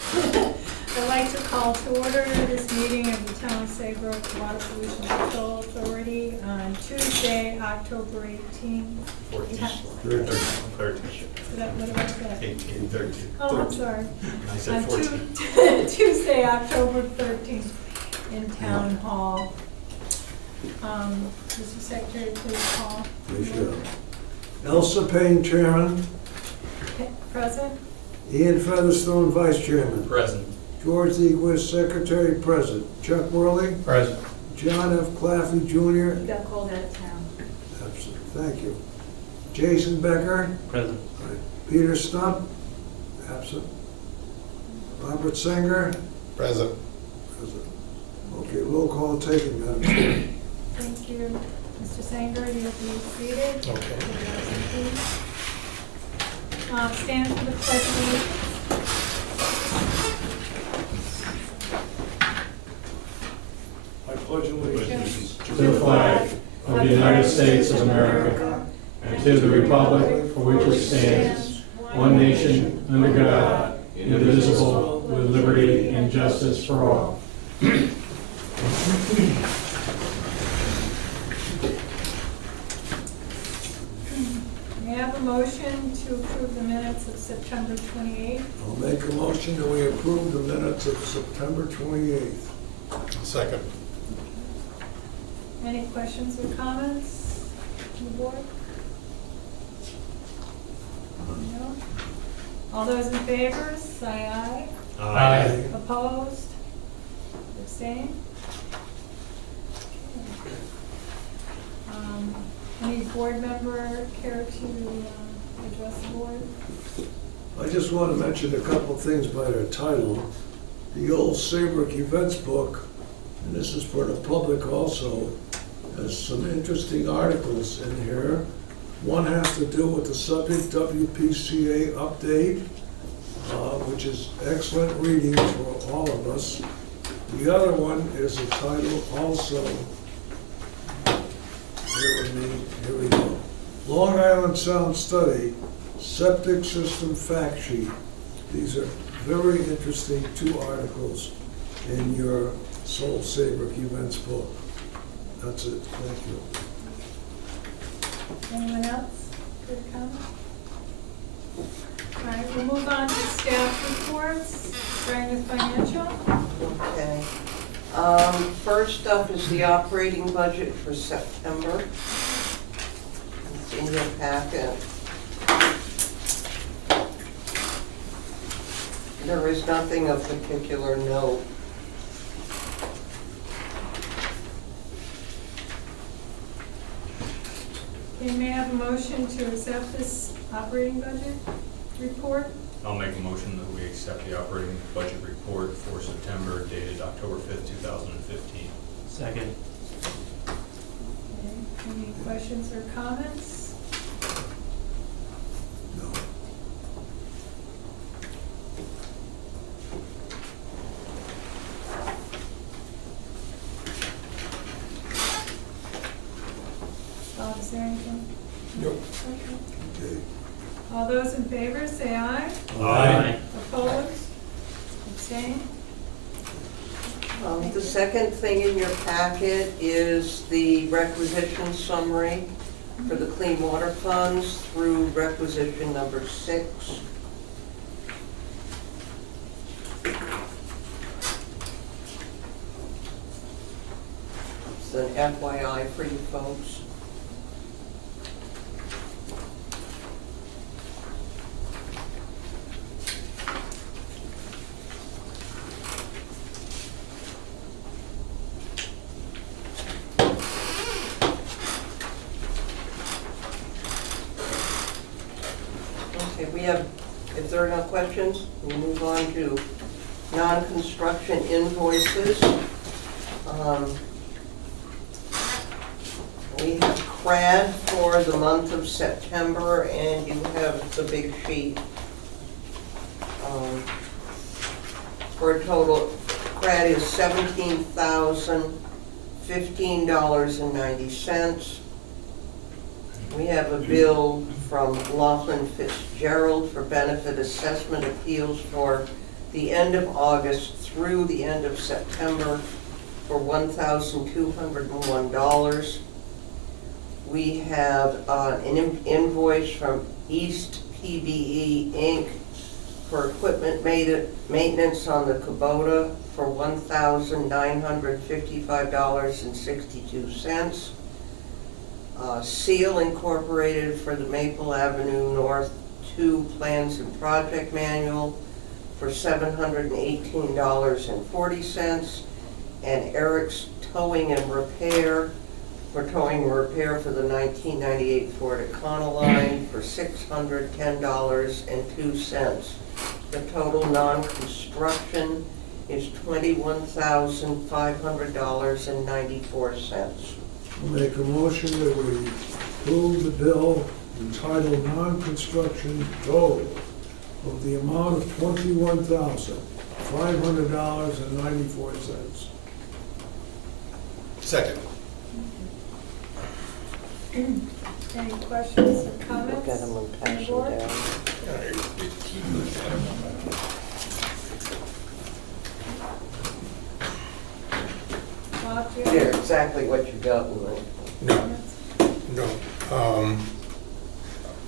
I'd like to call to order this meeting of the Town of Saybrook Water Pollution Control Authority on Tuesday, October 18th. 13. What did I say? 13. Oh, I'm sorry. I said On 14. Tuesday, October 13th, in Town Hall. Mr. Secretary, please call. Yes, sure. Elsa Payne, Chairman. Present? Ian Featherstone, Vice Chairman. Present. George Equist, Secretary, Present. Chuck Worley. Present. John F. Claffey, Jr. He got called out of town. Absent. Thank you. Jason Becker. Present. All right. Peter Stump. Absent. Robert Singer. Present. Present. Okay, roll call taken, Madam Chair. Thank you. Mr. Sanger, you'll be seated. Okay. Stand for the pledge of allegiance. I pledge allegiance to the flag of the United States of America and to the republic for which it stands, one nation, under God, indivisible, with liberty and justice for all. May I have a motion to approve the minutes of September 28th? I'll make a motion that we approve the minutes of September 28th. Second. Any questions or comments from the board? No? All those in favor, say aye. Aye. Opposed? Abstained? Okay. Any board member care to address the board? I just want to mention a couple of things by their title. The old Saybrook events book, and this is for the public also, has some interesting articles in here. One has to do with the subject WPCA update, which is excellent reading for all of us. The other one is a title also, here we go. Long Island Sound Study, Septic System Fact Sheet. These are very interesting two articles in your Soul Saybrook events book. That's it, thank you. Anyone else? Good comment? All right, we'll move on to staff reports, starting with financial. Okay. First up is the operating budget for September. It's in your packet. There is nothing of particular note. Okay, may I have a motion to accept this operating budget report? I'll make a motion that we accept the operating budget report for September dated October 5th, 2015. Second. Okay, any questions or comments? No. Bob, is there anything? Nope. Okay. Okay. All those in favor, say aye. Aye. Opposed? Abstained? The second thing in your packet is the requisition summary for the clean water funds through requisition number 6. It's an FYI for you folks. Okay, we have, if there are no questions, we move on to non-construction invoices. We have CRAD for the month of September, and you have the big sheet. For a total, CRAD is $17,015.90. We have a bill from Laughlin Fitzgerald for benefit assessment appeals for the end of August through the end of September for $1,201. We have an invoice from East PBE Inc. for equipment maintenance on the Kubota for $1,955.62. Seal Incorporated for the Maple Avenue North 2 Plans and Project Manual for $718.40. And Eric's Towing and Repair for towing and repair for the 1998 Ford Econoline for $610.02. The total non-construction is $21,500.94. I'll make a motion that we approve the bill entitled non-construction total of the amount of $21,500.94. Second. Any questions or comments? Look at them and from the pass them board? down. Bob, do you have They're exactly what you got in the No, comments? no.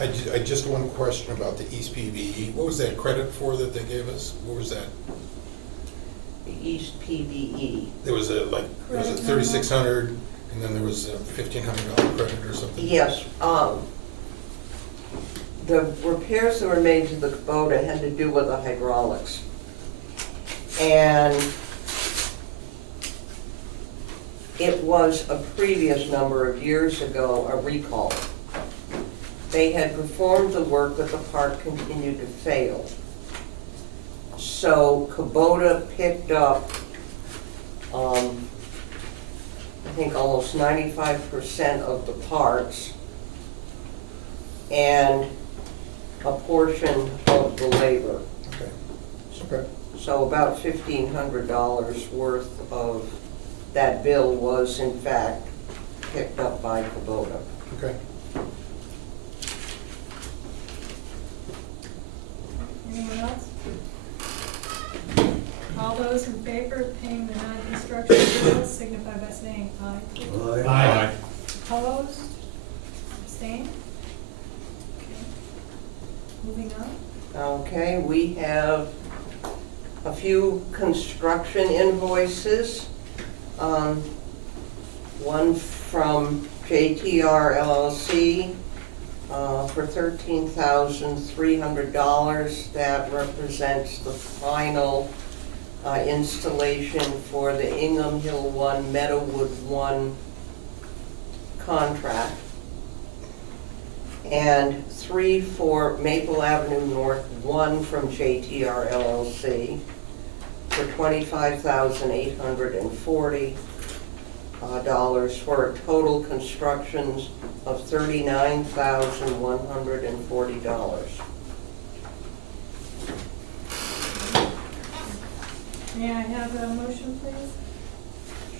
I just one question about the East PBE. What was that credit for that they gave us? What was that? East PBE. There was a, like, was it Credit memo? $3,600, and then there was a $1,500 credit or something? Yes, the repairs that were made to the Kubota had to do with the hydraulics. And it was a previous number of years ago, a recall. They had performed the work, but the part continued to fail. So Kubota picked up, I think almost 95% of the parts and a portion of the labor. Okay. Okay. So about $1,500 worth of that bill was in fact picked up by Kubota. Okay. Anyone else? All those in favor of paying the non-construction bills signify by saying aye. please. Aye. Opposed? Abstained? Okay. Moving on. Okay, we have a few construction invoices. One from JTR LLC for $13,300. That represents the final installation for the Ingham Hill 1, Meadowwood 1 contract. And 3 for Maple Avenue North 1 from JTR LLC for $25,840 for a total constructions of $39,140. May I have a motion, please?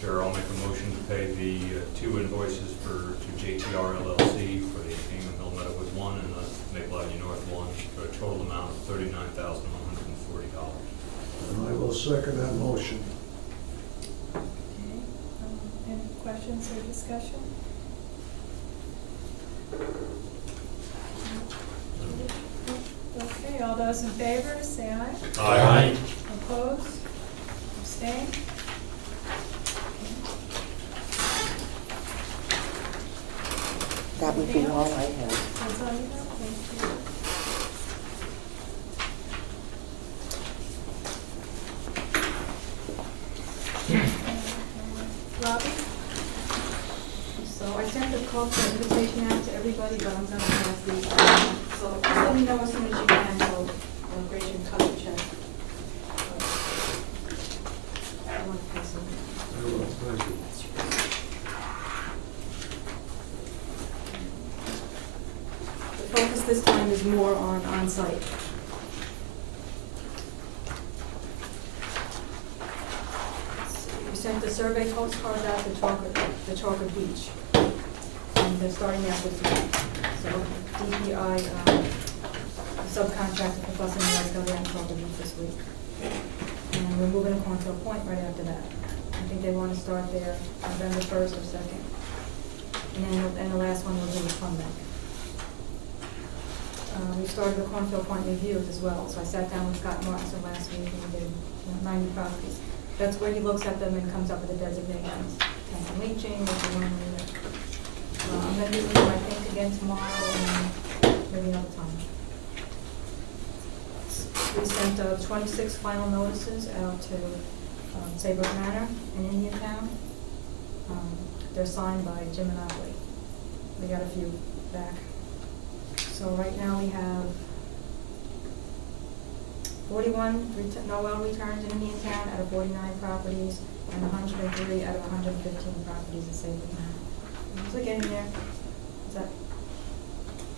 Sure, I'll make a motion to pay the two invoices to JTR LLC for the Ingham Hill Meadowwood 1 and the Maple Avenue North 1 for a total amount of $39,140. And I will second that motion. Okay. Any questions or discussion? Okay, all those in favor, say aye. Aye. Opposed? Abstained? That would be all I have. That's all you have? Thank you. Robbie? So I sent the cultural invitation out to everybody, but I'm gonna pass these. So let me know as soon as you can, so Grace can cut the check. I want to pass them. I will, thank you. The focus this time is more on on-site. We sent the survey postcards out to Chalker Beach. And they're starting out this week. So DPI, subcontractor for busing, is going to Chalker Beach this week. And we're moving to Cornfield Point right after that. I think they want to start there November 1st or 2nd. And the last one will be the Plum Neck. We started the Cornfield Point reviews as well, so I sat down with Scott Martinson last week and we did 90 properties. That's where he looks at them and comes up with the designations. Tank and leaching, what you want to do. I'm going to meet with him, I think, again tomorrow and maybe another time. We sent 26 final notices out to Saybrook Manor in Indiantown. They're signed by Jim and Otley. We got a few back. So right now we have 41 no well returns in Indiantown out of 49 properties and 103 out of 115 properties in Saybrook Manor. So getting there. Is that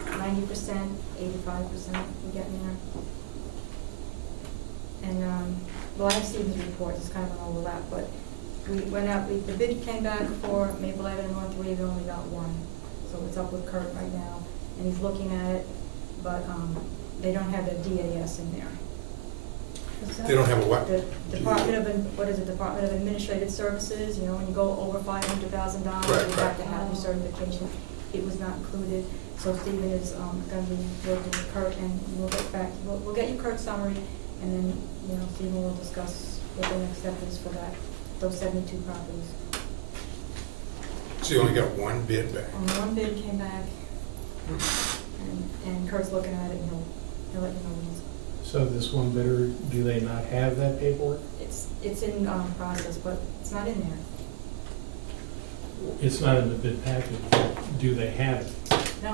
90%, 85%? We're getting there. And, well, I have Stephen's report, it's kind of an overlap, but we went out, the bid came back for Maple Avenue North 3, we only got one. So it's up with Kurt right now, and he's looking at it, but, they don't have the DAS in there. They don't have a what? The Department of, Department of Administrative Services, you know, when you go over $500,000, Right, you have to have your certification. It was not included, so Stephen is, gonna be working with Kurt, and we'll get back, we'll get you Kurt's summary, and then, you know, Stephen will discuss what the next step is for that, those 72 properties. So you only got one bid back? One bid came back, and Kurt's looking at it, and he'll let you know when So this one bidder, do they not have that paperwork? it's in, process, but it's not in there. It's not in the bid package, but do they have it? No,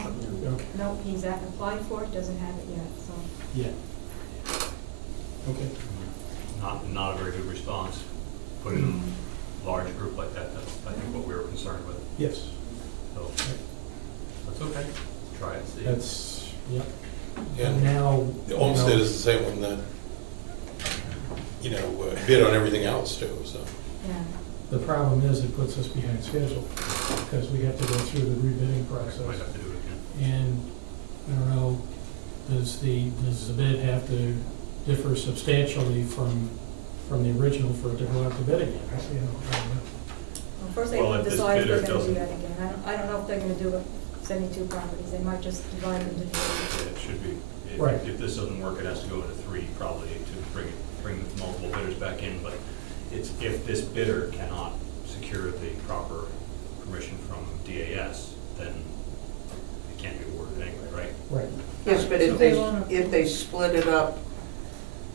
Okay. no, he's applied for it, doesn't have it yet, so. Yeah. Okay. Not a very good response. Putting in a large group like that, that's, I think, what we were concerned with. Yes. So, that's okay. Try it, see. That's, yeah. Yeah. And now, The Olmsted is the same one that, bid on everything else too, so. Yeah, the problem is it puts us behind schedule because we have to go through the rebidding Might process. have to do it again. And I don't know, does the bid have to differ substantially from the original for it to go out to bid again? I don't know. well, first they Well, have if to this decide if they're bidder gonna do doesn't- that again. I don't know if they're gonna do it 72 properties, they might just divide it into three. It should be, Right. if this doesn't work, it has to go into 3 probably to bring multiple bidders back in, but it's, if this bidder cannot secure the proper permission from DAS, then it can't be awarded anyway, right? Right. Yes, but So they wanna- if they split it up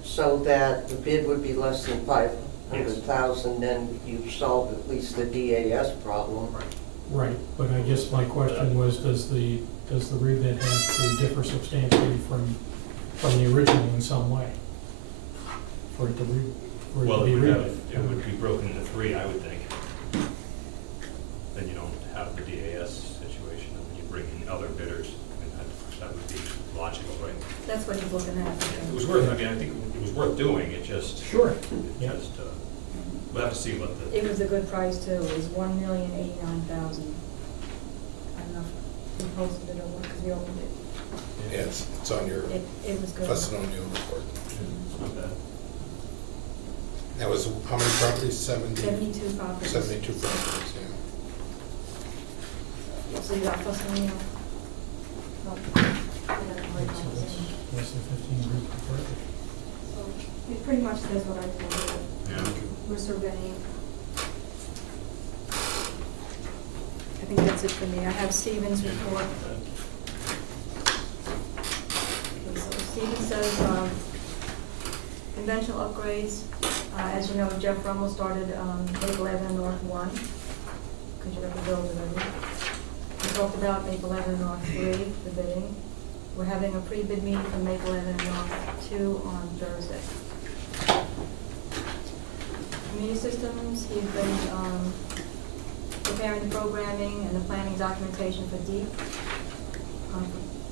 so that the bid would be less than 500,000, then you've solved at least the DAS problem. Right, but I guess my question was, does the rebid have to differ substantially from the original in some way? For it to Well, be it rebid? would be broken into 3, I would think. Then you don't have the DAS situation, and then you bring in other bidders, and that would be logical, right? That's what he's looking at. It was worth, I mean, I think it was worth doing, it just, Sure. Yeah. we'll have to see what the. It was a good price too, it was $1,089,000. I don't know if we posted it or what, because we opened it. Yeah, it's on your It was good. Festinonial report. It's not bad. That was, how many properties? 72 properties. 72 properties, yeah. So you got plus one, Less than 15 group per property. So it pretty much says what I told you. Yeah. We're surveying. I think that's it for me. I have Stephen's report. Okay, so Stephen says, conventional upgrades, as you know, Jeff Rummel started, Maple Avenue North 1, because you got the bills already. We talked about Maple Avenue North 3, the bidding. We're having a pre-bid meeting for Maple Avenue North 2 on Thursday. Community systems, he's been preparing the programming and the planning documentation for DEEP.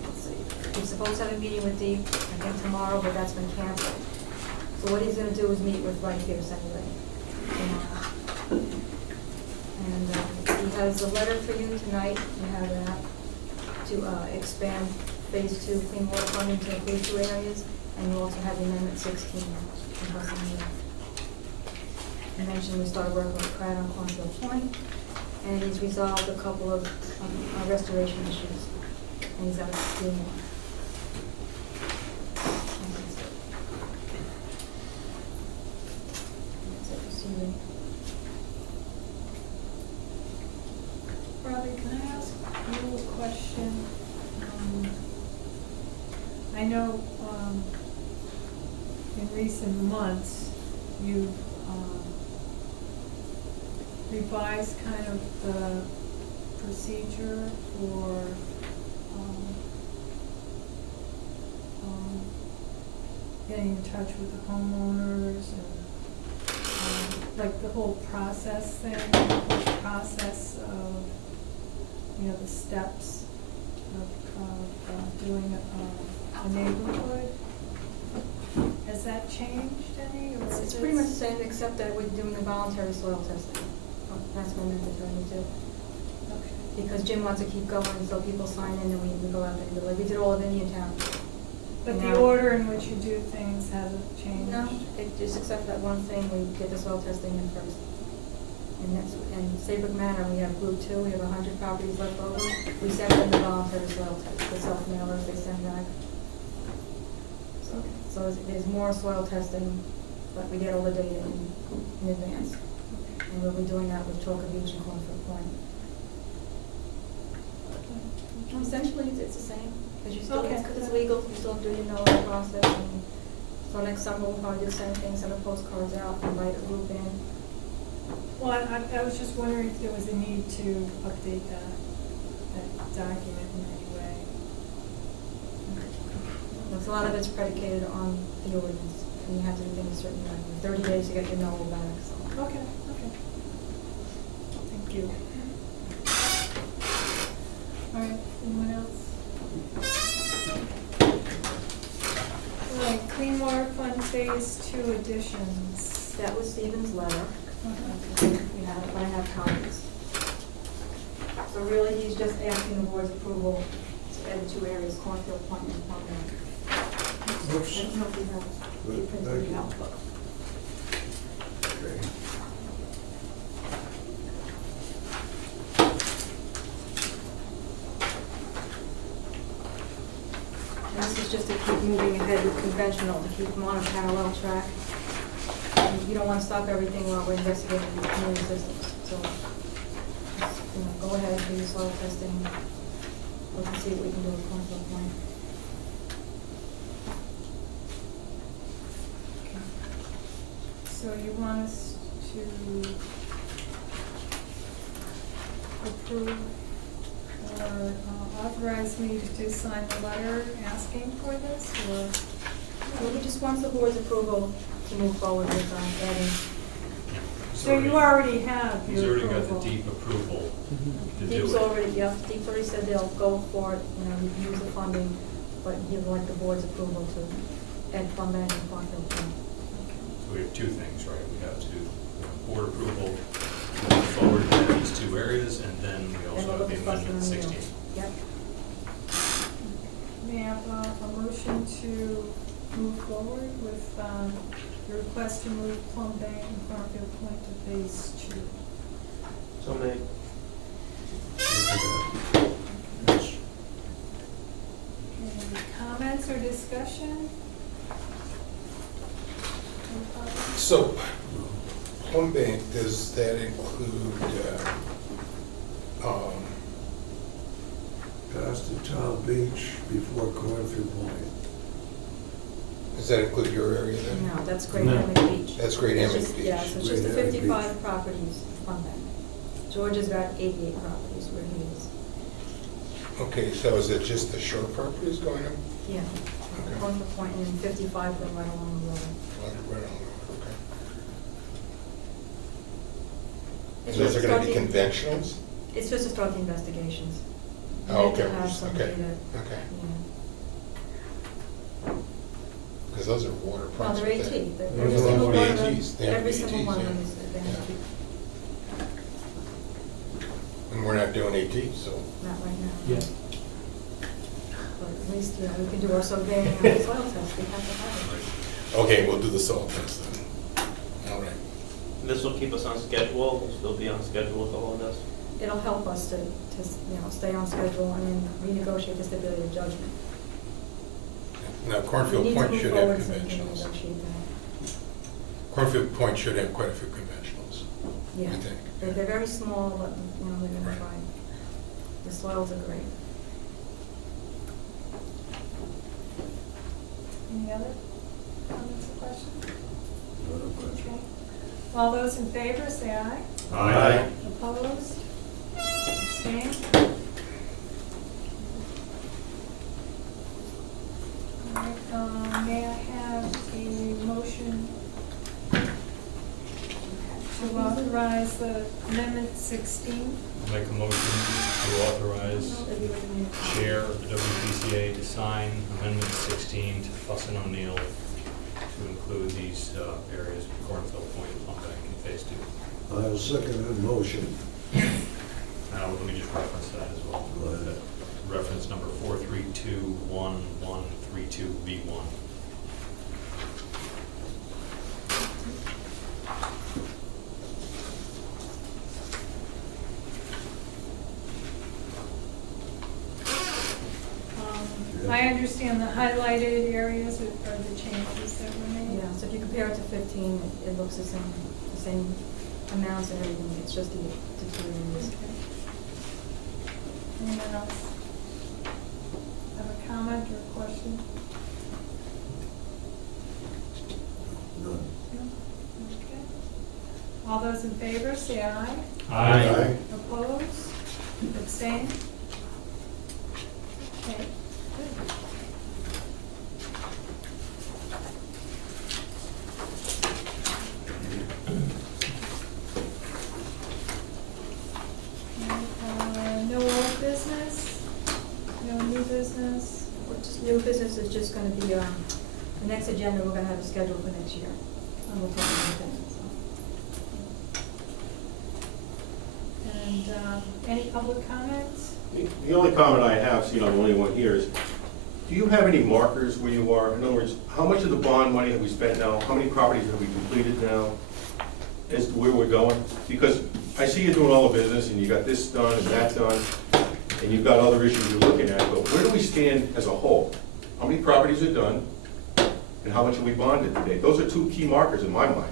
Let's see, he's supposed to have a meeting with DEEP, I think tomorrow, but that's been canceled. So what he's gonna do is meet with Wright Pierce anyway, tomorrow. And he has a letter for you tonight, you have that, to expand Phase 2 clean water funding to include 2 areas. And you also have the Amendment 16 in Hudson River. I mentioned we started working with Pratt on Cornfield Point, and he's resolved a couple of restoration issues, and he's got a few more. That's it for CB. Robbie, can I ask you a question? I know, in recent months, you've, revised kind of the procedure for, getting in touch with the homeowners and, like the whole process thing, the whole process of, you know, the steps of doing a neighborhood. Has that changed any, or is It's it pretty much the same, except that we're doing the voluntary soil testing. That's what I meant to tell you too. Okay. Because Jim wants to keep going, so people sign in and we go out there and do it. Like we did all of Indian Town. But the Now- order in which you do things hasn't changed? No, it just except that one thing, we get the soil testing in first. And that's, in Saybrook Manor, we have group 2, we have 100 properties left over. We send them the voluntary soil test, the self-mailers they send back. So there's more soil testing, but we get all the data in advance. And we'll be doing that with Chalker Beach and Cornfield Point. Essentially, it's the same, because you still, Okay. because it's legal, you still do your NOAA process. And so next summer, we'll probably do the same thing, send the postcards out, invite a group in. Well, I was just wondering if there was a need to update that document in any way. Because a lot of it's predicated on the ordinance, and you have to do things a certain way. 30 days to get your NOAA back, so. Okay. Thank you. All right, anyone else? All right, Clean Water Fund Phase 2 additions. That was Stephen's letter. Okay. We have, I have copies. So really, he's just asking the board's approval to add the 2 areas, Cornfield Point and Plum. I Oops. don't know if you have, you Good, printed thank it you. out, but. Okay. And this is just to keep moving ahead with conventional, to keep them on a parallel track. And you don't want to stop everything while we're investigating the community systems, so, just, you know, go ahead and do your soil testing. We can see what we can do with Cornfield Point. So you want us to approve or authorize me to sign the letter asking for this, or? So he just wants the board's approval to move forward with adding. So you already have He's your already approval? got the deep approval to do Deep's it. already, yeah, Deep's already said they'll go for it, you know, use the funding, but he would like the board's approval to add fund bank and Cornfield Point. So we have 2 things, right? We have to, board approval, move forward to these 2 areas, and then we And also we'll have look the at busing amendment on the 16. wheels. Yep. May I have a motion to move forward with the request to move Plum Bay and Garfield Point to Phase 2? So made. Yes. Any comments or discussion? So, home bank, does that include, Past the town beach before Cornfield Point. does that include your area then? No, that's Great No. Hammond Beach. That's Great It's Hammond just- Beach. Yeah, so it's just the Great Hammond 55 Beach. properties fund bank. George has got 88 properties where he is. Okay, so is it just the shore properties going up? Yeah. Okay. Cornfield Point and then 55 of them right along the road. Right on, okay. It's And those just are gonna be starting- conventionals? It's just to start the investigations. We Oh, need to okay, have somebody okay, that, okay. yeah. Because those are water No, fronts. they're aren't they? AT. Those Every are single all one of them, ATs. They have every single ATs, one of them yeah. is advantage. And we're not doing AT, so. Not right now. Yeah. But at least, you know, we can do our surveying and our soil test, we have to have it. Okay, we'll do the soil test then. All right. This will keep us on schedule, we'll still be on schedule with all of this. It'll help us to, you know, stay on schedule and then renegotiate the stability of judgment. Now, We Cornfield need to Point move should have forward so we can conventionals. renegotiate that. Cornfield Point should have quite a few conventionals, Yeah, I think. they're very small, but, you know, they're gonna Right. try. The soils are great. Any other comments or questions? Another question. Okay. All those in favor, say aye. Aye. Opposed? Abstained? All right, may I have a motion to authorize the amendment 16? Make a motion to authorize Chair of the WPCA to sign Amendment 16 to Fuss and O'Neill to include these areas, Cornfield Point, Plum Bank, and Phase 2. I'll second that motion. Now, let me just reference that as well. Go ahead. Reference number 4321132B1. I understand the highlighted areas are the changes that were made. Yeah, so if you compare it to 15, it looks the same amounts and everything, it's just the two areas. Okay. Anyone else have a comment or a question? None. No? Okay. All those in favor, say aye. Aye. Opposed? Abstained? Okay, good. No old business? No new business? Just new business is just gonna be, the next agenda, we're gonna have a schedule for next year. And we'll talk about that, so. And any public comments? The only comment I have, seeing I'm the only one here, is, do you have any markers where you are? In other words, how much of the bond money have we spent now? How many properties have we completed now? As to where we're going? Because I see you doing all the business, and you got this done and that done, and you've got other issues you're looking at, but where do we stand as a whole? How many properties are done, and how much have we bonded today? Those are two key markers in my mind.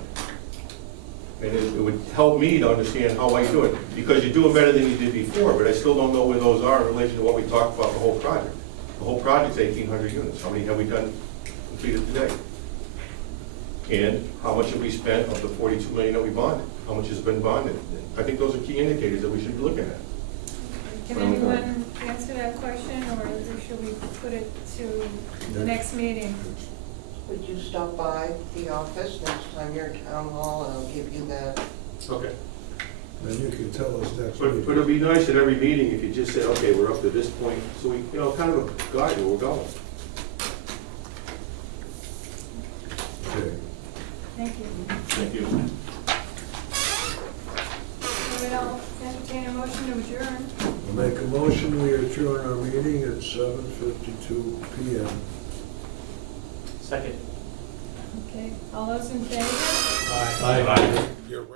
And it would help me to understand how I do it, because you're doing better than you did before, but I still don't know where those are in relation to what we talked about the whole project. The whole project's 1,800 units. How many have we done, completed today? And how much have we spent of the 42 million that we bonded? How much has been bonded? I think those are key indicators that we should be looking at. Can anyone answer that question, or should we put it to the next meeting? Would you stop by the office next time you're at town hall, and I'll give you that? Okay. Then you can tell us next But week. it'd be nice at every meeting if you just said, okay, we're up to this point, so we, kind of a guide where we're going. Okay. Thank you. Thank you. All right, I'll entertain a motion to adjourn. I'll make a motion, we adjourn our meeting at 7:52 PM. Second. Okay, all those in favor? Aye. You're right.